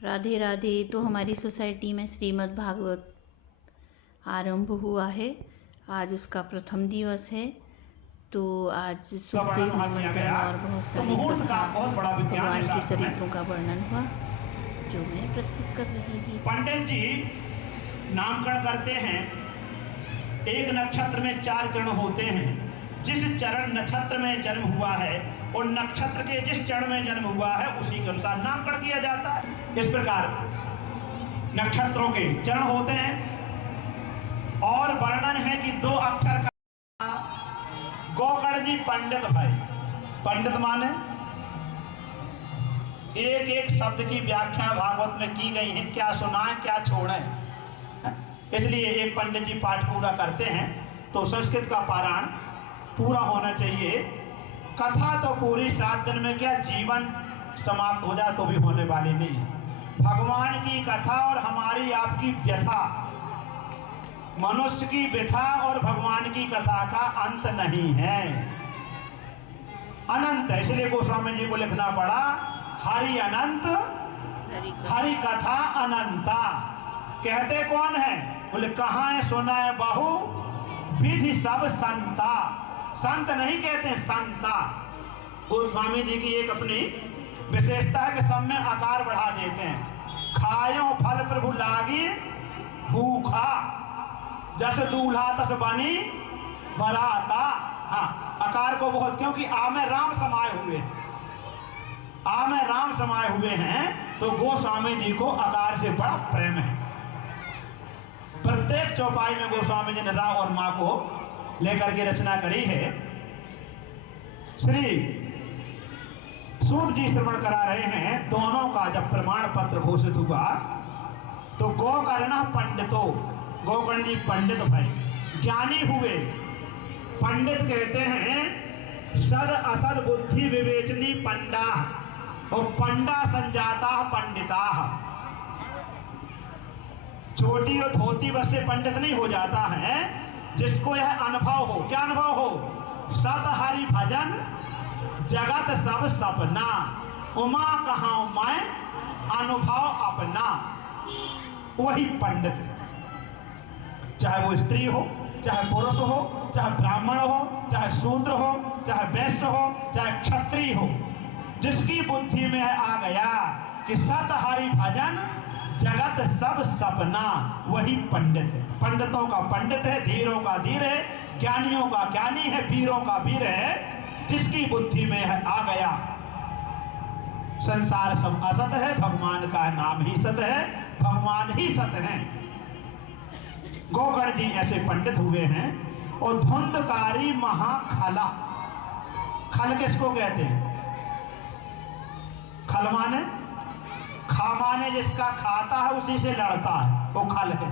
राधे राधे। तो हमारी सोसाइटी में श्रीमद् भागवत आरंभ हुआ है। आज उसका प्रथम दिवस है। तो आज सुखदेव निमंत्रण और बहुत सारी कथा भगवान के चरित्रों का वर्णन हुआ जो मैं प्रस्तुत कर रही थी। पंडित जी नामकरण करते हैं। एक नक्षत्र में 4 चरण होते हैं। जिस चरण नक्षत्र में जन्म हुआ है और नक्षत्र के जिस चरण में जन्म हुआ है उसी के अनुसार नामकरण किया जाता है। इस प्रकार नक्षत्रों के चरण होते हैं और वर्णन है कि 2 अक्षर का गोकर्ण जी पंडित भाई। पंडित माने एक एक शब्द की व्याख्या भागवत में की गई है, क्या सुनाए क्या छोड़े। इसलिए एक पंडित जी पाठ पूरा करते हैं तो संस्कृत का पारायण पूरा होना चाहिए। कथा तो पूरी 7 दिन में क्या जीवन समाप्त हो जाए तो भी होने वाली नहीं है। भगवान की कथा और हमारी आपकी व्यथा, मनुष्य की व्यथा और भगवान की कथा का अंत नहीं है, अनंत है। इसलिए गोस्वामी जी को लिखना पड़ा हरि अनंत हरि कथा अनंता। कहते कौन है? बोले कहाँ है सुना है बहु विधि सब संता। संत नहीं कहते संता। गोस्वामी जी की एक अपनी विशेषता है कि सब में आकार बढ़ा देते हैं। खायो फल प्रभु लागी भूखा, जस दूल्हा तस बनी बराता। हाँ, आकार को बहुत, क्योंकि आ में राम समाये हुए हैं। आ में राम समाये हुए हैं तो गोस्वामी जी को आकार से बड़ा प्रेम है। प्रत्येक चौपाई में गोस्वामी जी ने राम और मां को लेकर के रचना करी है। श्री सूत जी श्रवण करा रहे हैं। दोनों का जब प्रमाण पत्र घोषित हुआ तो गोकर्ण पंडितो, गोकर्ण जी पंडित भाई ज्ञानी हुए। पंडित कहते हैं सद असद बुद्धि विवेचनी पंडा और पंडा संजाता पंडिता। छोटी और धोती बस से पंडित नहीं हो जाता है, जिसको यह अनुभव हो। क्या अनुभव हो? सत हरि भजन जगत सब सपना, उमा कहाँ मैं अनुभव अपना, वही पंडित है। चाहे वो स्त्री हो, चाहे पुरुष हो, चाहे ब्राह्मण हो, चाहे शूद्र हो, चाहे वैश्य हो, चाहे क्षत्रिय हो, जिसकी बुद्धि में आ गया कि सत हरि भजन जगत सब सपना, वही पंडित है। पंडितों का पंडित है, धीरों का धीर है, ज्ञानियों का ज्ञानी है, वीरों का वीर है। जिसकी बुद्धि में है आ गया संसार सब असत है, भगवान का नाम ही सत है, भगवान ही सत है। गोकर्ण जी ऐसे पंडित हुए हैं। और धुंधकारी महाखला, खल किसको कहते हैं? खल माने खा माने जिसका खाता है उसी से लड़ता है, वो खल है।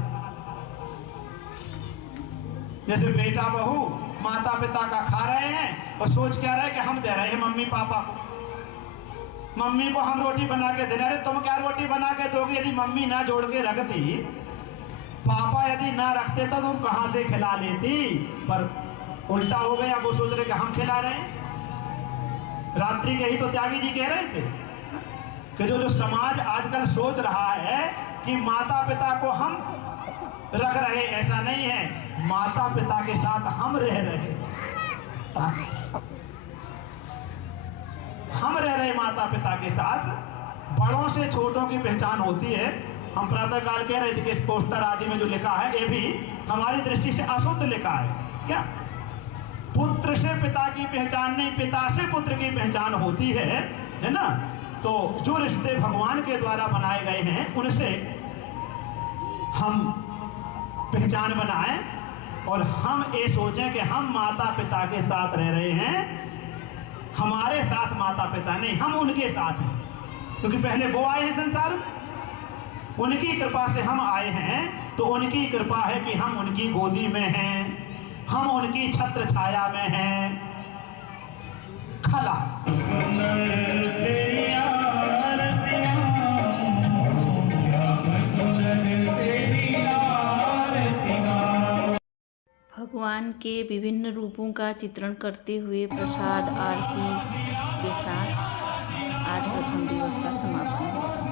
जैसे बेटा बहू माता पिता का खा रहे हैं और सोच क्या रहे कि हम दे रहे हैं मम्मी पापा को। मम्मी को हम रोटी बना के दे रहे, तुम क्या रोटी बना के दोगे? यदि मम्मी ना जोड़ के रखती, पापा यदि ना रखते तो तुम कहां से खिला लेती? पर उल्टा हो गया, वो सोच रहे कि हम खिला रहे हैं। रात्रि के ही तो त्यागी जी कह रहे थे कि जो समाज आजकल सोच रहा है कि माता पिता को हम रख रहे, ऐसा नहीं है। माता पिता के साथ हम रह रहे, हम रह रहे माता पिता के साथ। बड़ों से छोटों की पहचान होती है। हम प्रातः काल कह रहे थे कि इस पोस्टर आदि में जो लिखा है ये भी हमारी दृष्टि से अशुद्ध लिखा है। क्या? पुत्र से पिता की पहचान नहीं, पिता से पुत्र की पहचान होती है ना। तो जो रिश्ते भगवान के द्वारा बनाए गए हैं उनसे हम पहचान बनाएं और हम ये सोचें कि हम माता पिता के साथ रह रहे हैं, हमारे साथ माता पिता नहीं, हम उनके साथ हैं। क्योंकि पहले वो आए हैं संसार, उनकी कृपा से हम आए हैं। तो उनकी कृपा है कि हम उनकी गोदी में हैं, हम उनकी छत्र छाया में हैं। खला भगवान के विभिन्न रूपों का चित्रण करते हुए प्रसाद आरती के साथ आज प्रथम दिवस का समापन हुआ।